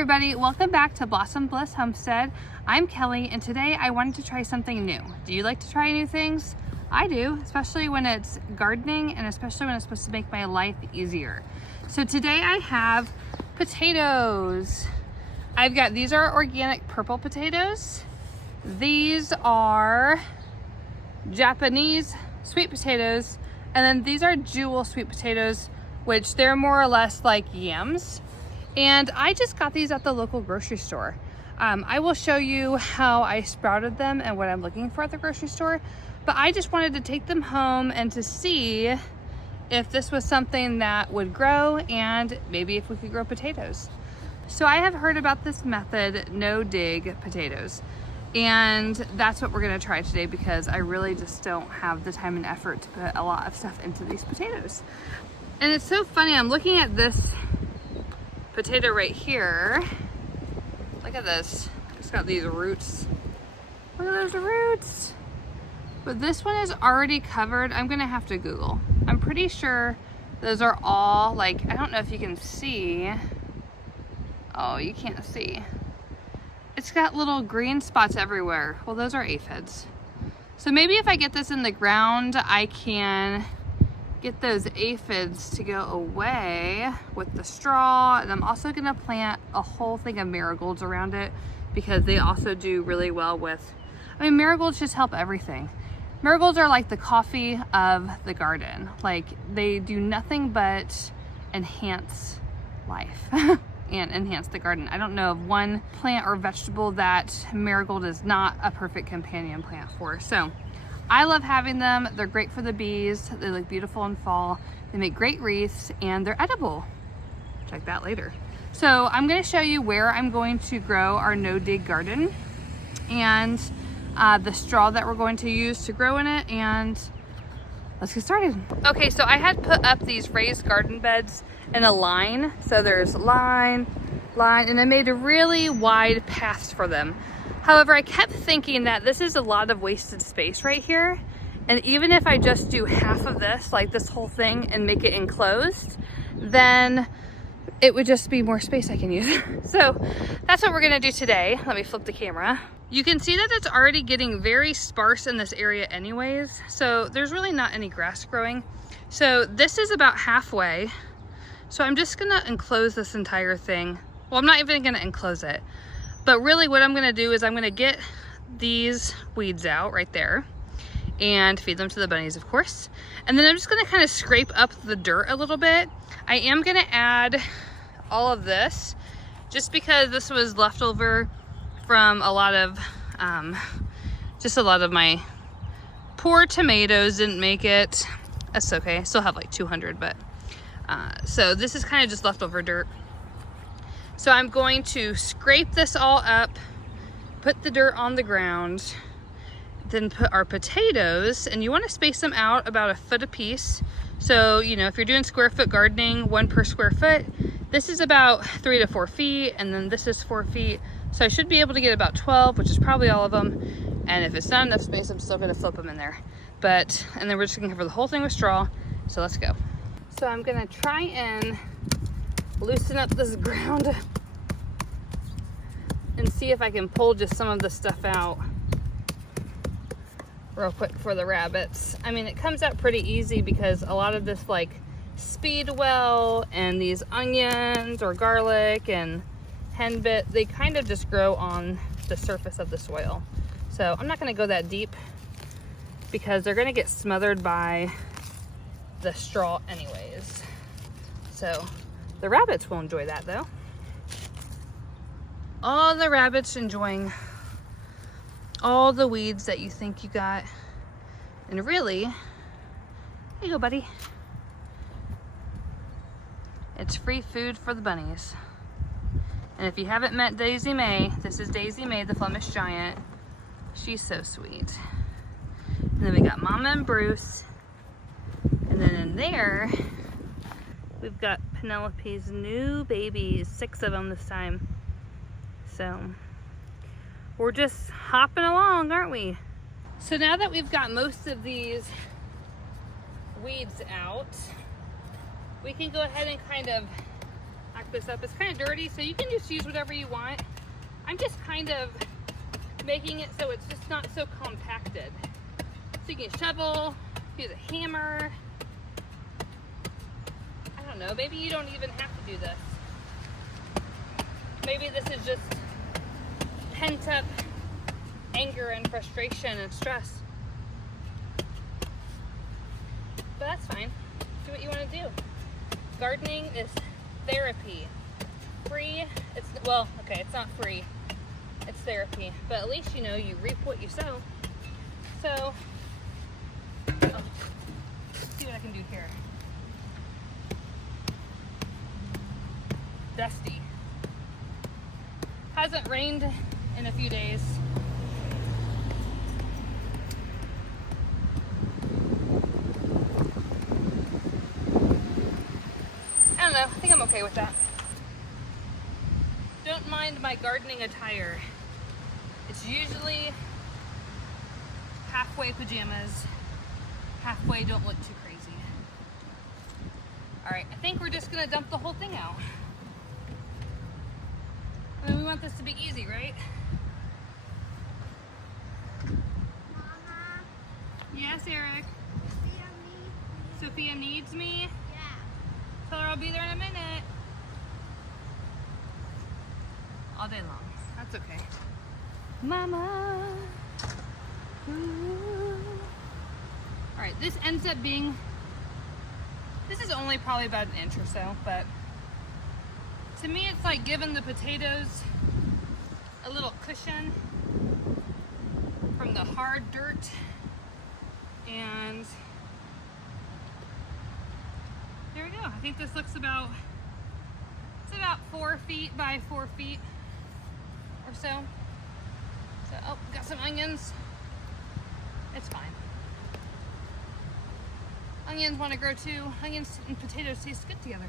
everybody, welcome back to Blossom Bliss Homestead. I'm Kelly, and today I wanted to try something new. Do you like to try new things? I do, especially when it's gardening and especially when it's supposed to make my life easier. So today I have potatoes. These are organic purple potatoes. These are Japanese sweet potatoes, and then these are jewel sweet potatoes, which they're more or less like yams. And I just got these at the local grocery store. I will show you how I sprouted them and what I'm looking for at the grocery store, but I just wanted to take them home and to see if this was something that would grow and maybe if we could grow potatoes. So I have heard about this method, no dig potatoes, and that's what we're gonna try today because I really just don't have the time and effort to put a lot of stuff into these potatoes. And it's so funny, I'm looking at this potato right here. Look at this. It's got these roots. Look at those roots. But this one is already covered. I'm gonna have to Google. I'm pretty sure those are all like, I don't know if you can see. Oh, you can't see. It's got little green spots everywhere. Well, those are aphids. So maybe if I get this in the ground, I can get those aphids to go away with the straw. And I'm also gonna plant a whole thing of marigolds around it because they also do really well with, marigolds just help everything. Marigolds are like the coffee of the garden. Like they do nothing but enhance life and enhance the garden. I don't know of one plant or vegetable that marigold is not a perfect companion plant for. So I love having them. They're great for the bees. They look beautiful in fall. They make great wreaths and they're edible. Check that later. So I'm gonna show you where I'm going to grow our no-dig garden and the straw that we're going to use to grow in it, and let's get started. Okay, so I had put up these raised garden beds in a line. So there's line, and I made a really wide paths for them. However, I kept thinking that this is a lot of wasted space right here. And even if I just do half of this, like this whole thing, and make it enclosed, then it would just be more space I can use. So that's what we're gonna do today. Let me flip the camera. You can see that it's already getting very sparse in this area anyways. So there's really not any grass growing. So this is about halfway. So I'm just gonna enclose this entire thing. Well, I'm not even gonna enclose it. But really what I'm gonna do is I'm gonna get these weeds out right there and feed them to the bunnies, of course. And then I'm just gonna kind of scrape up the dirt a little bit. I am gonna add all of this just because this was leftover from a lot of, just a lot of my poor tomatoes didn't make it. That's okay, I still have like 200, but, so this is kind of just leftover dirt. So I'm going to scrape this all up, put the dirt on the ground, then put our potatoes, and you want to space them out about 1 foot a piece. So, you know, if you're doing square foot gardening, 1 per square foot, this is about 3 to 4 feet, and then this is 4 feet. So I should be able to get about 12, which is probably all of them. And if it's not enough space, I'm still gonna flip them in there. And then we're just gonna cover the whole thing with straw. So let's go. So I'm gonna try and loosen up this ground and see if I can pull just some of the stuff out real quick for the rabbits. It comes out pretty easy because a lot of this like speedwell and these onions or garlic and henbit, they kind of just grow on the surface of the soil. So I'm not gonna go that deep because they're gonna get smothered by the straw anyways. So the rabbits will enjoy that though. All the rabbits enjoying all the weeds that you think you got. And really, here you go, buddy. It's free food for the bunnies. And if you haven't met Daisy May, this is Daisy May, the Flemish giant. She's so sweet. And then we got Mama and Bruce. And then in there, we've got Penelope's new babies, 6 of them this time. So we're just hopping along, aren't we? So now that we've got most of these weeds out, we can go ahead and kind of pack this up. It's kind of dirty, so you can just use whatever you want. I'm just kind of making it so it's just not so compacted. So you can shovel, use a hammer. I don't know, maybe you don't even have to do this. Maybe this is just pent up anger and frustration and stress. But that's fine. Do what you want to do. Gardening is therapy. Free, well, okay, it's not free. It's therapy. But at least you know you reap what you sow. So, let's see what I can do here. Dusty. Hasn't rained in a few days. I don't know, I think I'm okay with that. Don't mind my gardening attire. It's usually halfway pajamas, halfway don't look too crazy. All right, I think we're just gonna dump the whole thing out. I mean, we want this to be easy, right? Mama. Yes, Eric. Sophia needs me? Yeah. Tell her I'll be there in a minute. All day long. That's okay. Mama. Ooh. All right, this ends up being, this is only probably about an inch or so, but to me it's like giving the potatoes a little cushion from the hard dirt. And there we go. I think this looks about, it's about 4 feet by 4 feet or so. So, oh, got some onions. It's fine. Onions want to grow too. Onions and potatoes taste good together.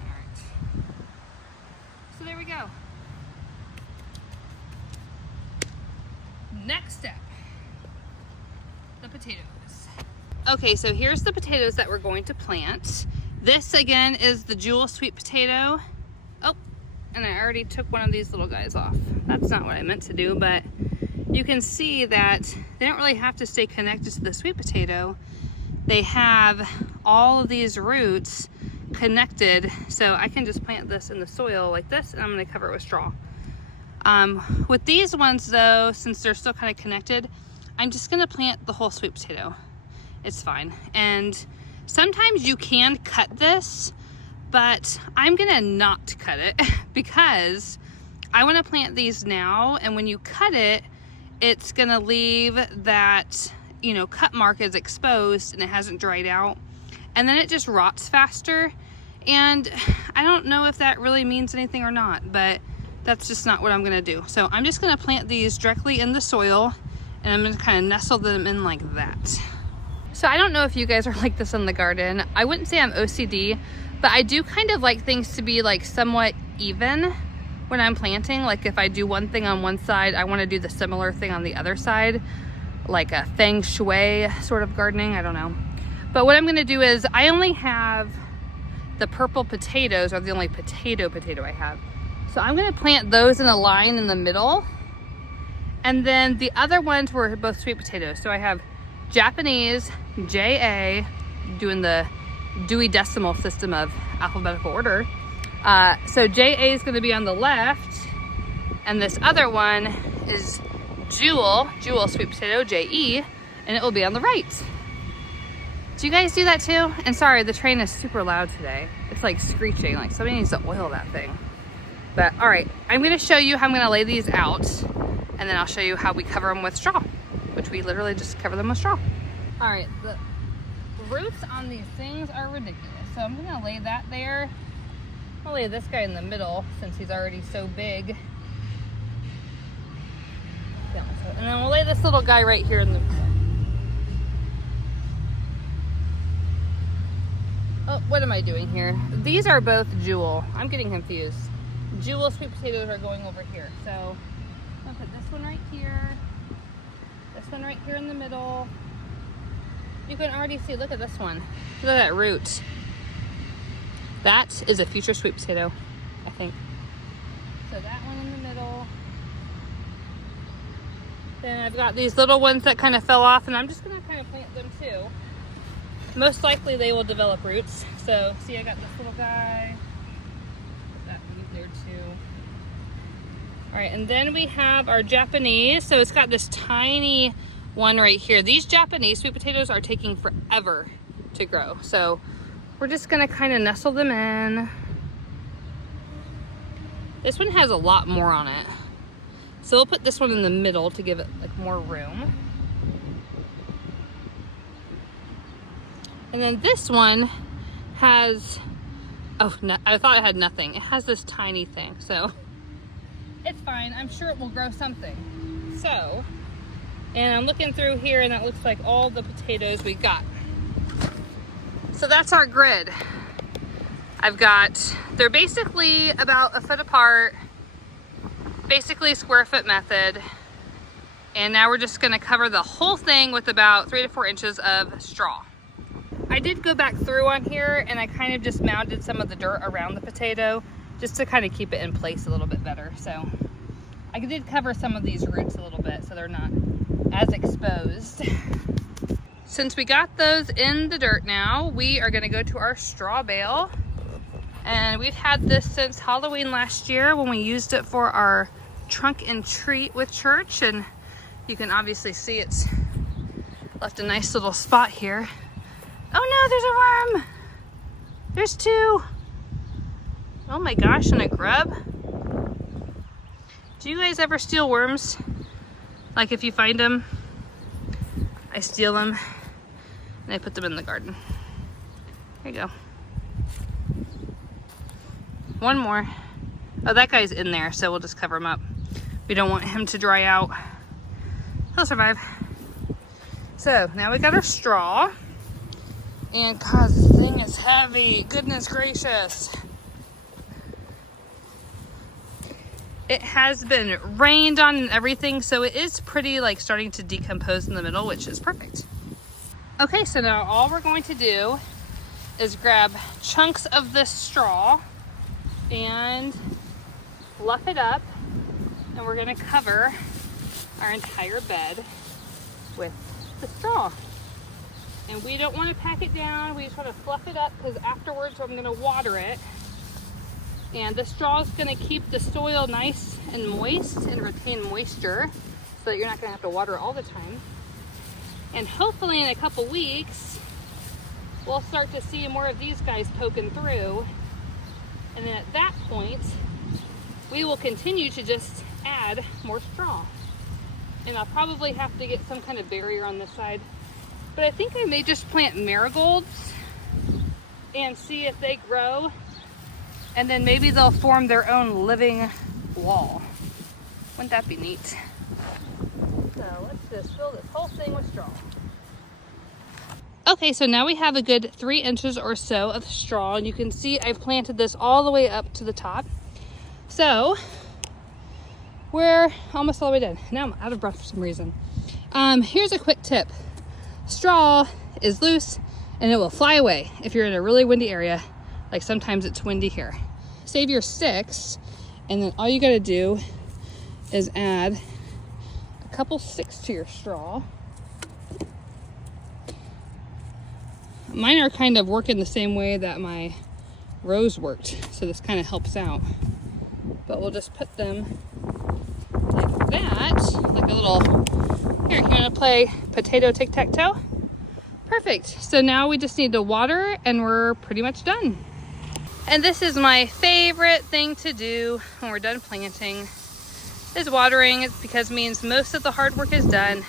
All right. So there we go. Next step, the potatoes. Okay, so here's the potatoes that we're going to plant. This again is the Jewel sweet potato. Oh, and I already took one of these little guys off. That's not what I meant to do, but you can see that they don't really have to stay connected to the sweet potato. They have all of these roots connected, so I can just plant this in the soil like this, and I'm gonna cover it with straw. With these ones though, since they're still kind of connected, I'm just gonna plant the whole sweet potato. It's fine. And sometimes you can cut this, but I'm gonna not cut it because I wanna plant these now, and when you cut it, it's gonna leave that, you know, cut mark is exposed and it hasn't dried out, and then it just rots faster. And I don't know if that really means anything or not, but that's just not what I'm gonna do. So I'm just gonna plant these directly in the soil, and I'm gonna kind of nestle them in like that. So I don't know if you guys are like this in the garden. I wouldn't say I'm OCD, but I do kind of like things to be like somewhat even when I'm planting. Like if I do one thing on one side, I want to do the similar thing on the other side, like a feng shui sort of gardening. I don't know. But what I'm going to do is, I only have the purple potatoes, are the only potato I have. So I'm going to plant those in a line in the middle. And then the other ones were both sweet potatoes. So I have Japanese, JA, doing the Dewey Decimal System of alphabetical order. So JA is going to be on the left, and this other one is Jewel sweet potato, JE, and it will be on the right. Do you guys do that too? And sorry, the train is super loud today. It's like screeching, like somebody needs to oil that thing. But all right, I'm going to show you how I'm going to lay these out, and then I'll show you how we cover them with straw, which we literally just cover them with straw. All right, the roots on these things are ridiculous. So I'm going to lay that there. I'll lay this guy in the middle since he's already so big. And then we'll lay this little guy right here in the middle. Oh, what am I doing here? These are both Jewel. I'm getting confused. Jewel sweet potatoes are going over here. So I'll put this one right here. This one right here in the middle. You can already see, look at this one. Look at that root. That is a future sweet potato, I think. So that one in the middle. Then I've got these little ones that kind of fell off, and I'm just gonna kind of plant them too. Most likely they will develop roots. So see, I got this little guy. Put that one there too. All right, and then we have our Japanese. So it's got this tiny one right here. These Japanese sweet potatoes are taking forever to grow. So we're just gonna kind of nestle them in. This one has a lot more on it. So we'll put this one in the middle to give it like more room. And then this one has, oh, no, I thought it had nothing. It has this tiny thing, so it's fine. I'm sure it will grow something. So, and I'm looking through here and that looks like all the potatoes we got. So that's our grid. They're basically about a foot apart, basically square foot method. And now we're just gonna cover the whole thing with about 3 to 4 inches of straw. I did go back through on here and I kind of just mounded some of the dirt around the potato just to kind of keep it in place a little bit better. So I did cover some of these roots a little bit so they're not as exposed. Since we got those in the dirt now, we are gonna go to our straw bale. And we've had this since Halloween last year when we used it for our trunk and treat with church. And you can obviously see it's left a nice little spot here. Oh no, there's a worm. There's 2. Oh my gosh, and a grub. Do you guys ever steal worms? Like if you find them, I steal them and I put them in the garden. There you go. One more. Oh, that guy's in there, so we'll just cover him up. We don't want him to dry out. He'll survive. So now we got our straw. And God, this thing is heavy. Goodness gracious. It has been rained on and everything, so it is pretty like starting to decompose in the middle, which is perfect. Okay, so now all we're going to do is grab chunks of this straw and fluff it up, and we're gonna cover our entire bed with the straw. And we don't want to pack it down, we just want to fluff it up because afterwards I'm going to water it. And the straw is going to keep the soil nice and moist and retain moisture so that you're not going to have to water it all the time. And hopefully in a couple weeks, we'll start to see more of these guys poking through. And then at that point, we will continue to just add more straw. And I'll probably have to get some kind of barrier on this side. But I think I may just plant marigolds and see if they grow. And then maybe they'll form their own living wall. Wouldn't that be neat? So let's just fill this whole thing with straw. Okay, so now we have a good 3 inches or so of straw. And you can see I've planted this all the way up to the top. So we're almost all the way done. Now I'm out of breath for some reason. Here's a quick tip. Straw is loose and it will fly away if you're in a really windy area, like sometimes it's windy here. Save your sticks, and then all you gotta do is add a couple sticks to your straw. Mine are kind of working the same way that my rose worked, so this kind of helps out. But we'll just put them like that, like a little, here, you wanna play potato tic-tac-toe? Perfect. So now we just need to water and we're pretty much done. And this is my favorite thing to do when we're done planting, is watering. It's because it means most of the hard work is done.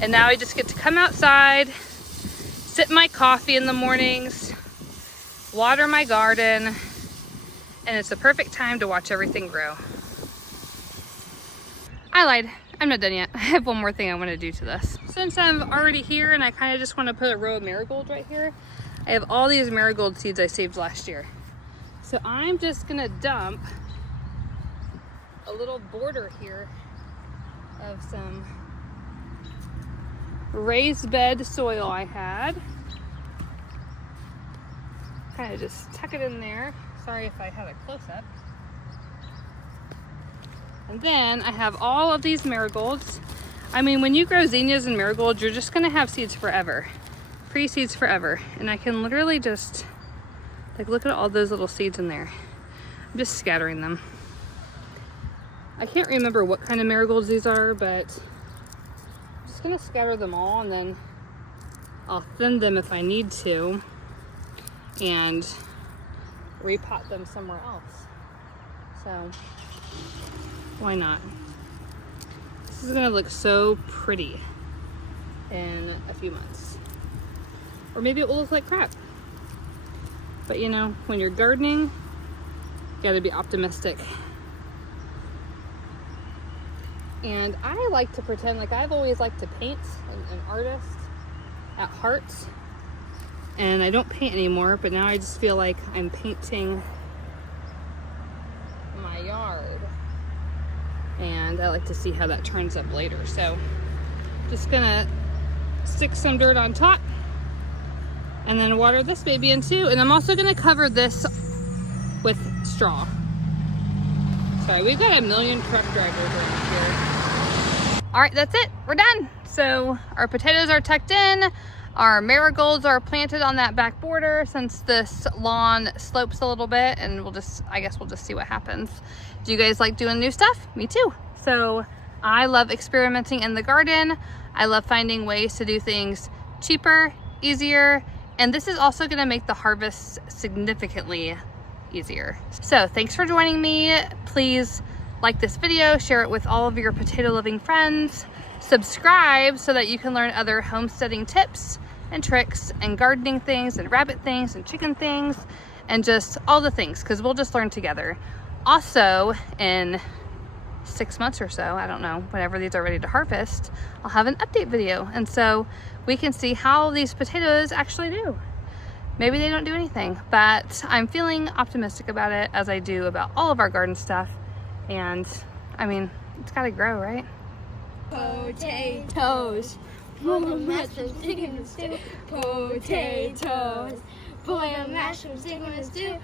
And now I just get to come outside, sip my coffee in the mornings, water my garden, and it's the perfect time to watch everything grow. I lied. I'm not done yet. I have one more thing I want to do to this. Since I'm already here and I kind of just want to put a row of marigolds right here, I have all these marigold seeds I saved last year. So I'm just going to dump a little border here of some raised bed soil I had. kind of just tuck it in there. Sorry if I had a close-up. And then I have all of these marigolds. I mean, when you grow zinnias and marigolds, you're just gonna have seeds forever. Pre-seeds forever. And I can literally just, like, look at all those little seeds in there. I'm just scattering them. I can't remember what kind of marigolds these are, but I'm just gonna scatter them all, and then I'll thin them if I need to and repot them somewhere else. So why not? This is gonna look so pretty in a few months. Or maybe it will look like crap. But you know, when you're gardening, you gotta be optimistic. And I like to pretend like I've always liked to paint, an artist at heart. And I don't paint anymore, but now I just feel like I'm painting my yard. And I like to see how that turns up later. So just gonna stick some dirt on top and then water this baby in too. And I'm also gonna cover this with straw. Sorry, we've got a million truck drivers around here. All right, that's it, we're done. So our potatoes are tucked in. Our marigolds are planted on that back border since this lawn slopes a little bit, and I guess we'll just see what happens. Do you guys like doing new stuff? Me too. So I love experimenting in the garden. I love finding ways to do things cheaper, easier, and this is also gonna make the harvest significantly easier. So thanks for joining me. Please like this video, share it with all of your potato loving friends, subscribe so that you can learn other homesteading tips and tricks and gardening things and rabbit things and chicken things and just all the things, because we'll just learn together. Also, in 6 months or so, I don't know, whenever these are ready to harvest, I'll have an update video, and so we can see how these potatoes actually do. Maybe they don't do anything, but I'm feeling optimistic about it, as I do about all of our garden stuff. And I mean, it's gotta grow, right? Potatoes, boil mushrooms, chicken stew. Potatoes, boil mushrooms, chicken stew.